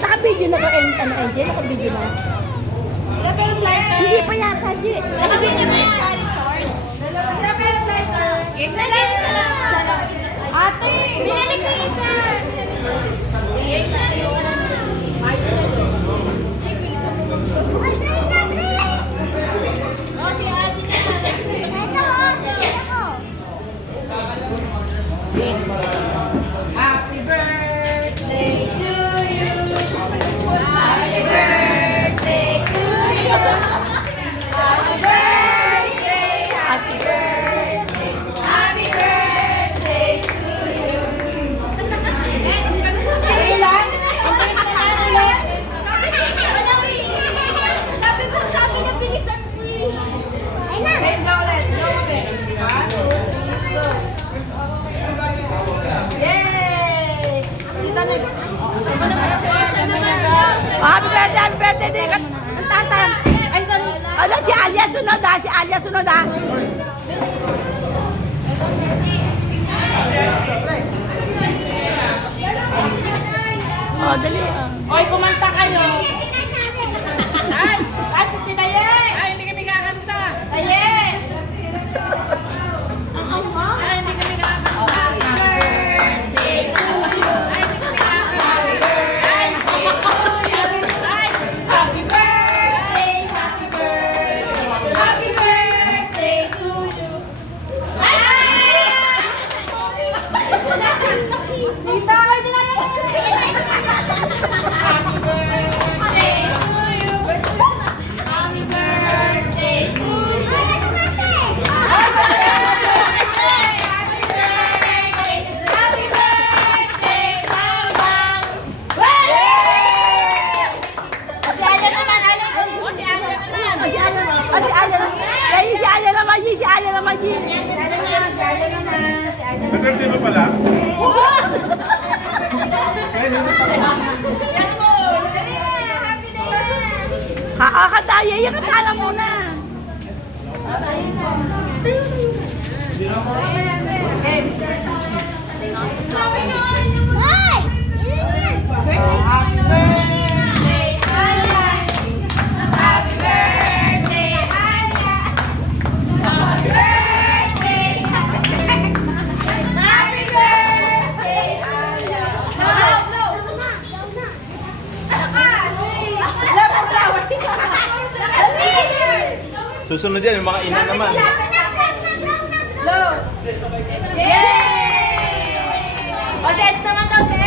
Naka-video na ba, NJ? Naka-video na. Hindi pa yata, G. Naka-video na yung Charlie Short. Isa lang. Ate! Binalik ko isa! Happy birthday to you. Happy birthday to you! Happy birthday! Happy birthday! Happy birthday to you! Ilan? Ang bilis na naman ulit. Sabi ko sa akin na bilisan ko eh. Ay na! Game na ulit. Go ulit. 1, 2, 3, go. Yay! Kita na. Happy birthday, di ka. Ang tatan. Ay, sorry. Ano, si Alia sunod ha. Si Alia sunod ha. Oh, dali. Oy, kumanta kayo. Ay, si Tita Ye. Ay, hindi kami kakanta. Aye! Ay, hindi kami kakanta. Happy birthday! Happy birthday! Happy birthday to you! Tita, ay, di na yan. Happy birthday to you! Happy birthday to you! Happy birthday, Mama! Si Aya naman, Aya. Si Aya naman. Oh, si Alia. Oh, si Alia naman. Ay, si Alia naman, G. Si Alia naman, G. Si Aya naman, si Aya naman. Si Aya naman. Birthday mo pala? Yan mo. Kakataye, yung katala muna. Happy birthday. Happy birthday, Anya! Happy birthday! Happy birthday, Anya! No! Susunod yan, yung mga ina naman. Low. Yay! O, dance naman daw, dance.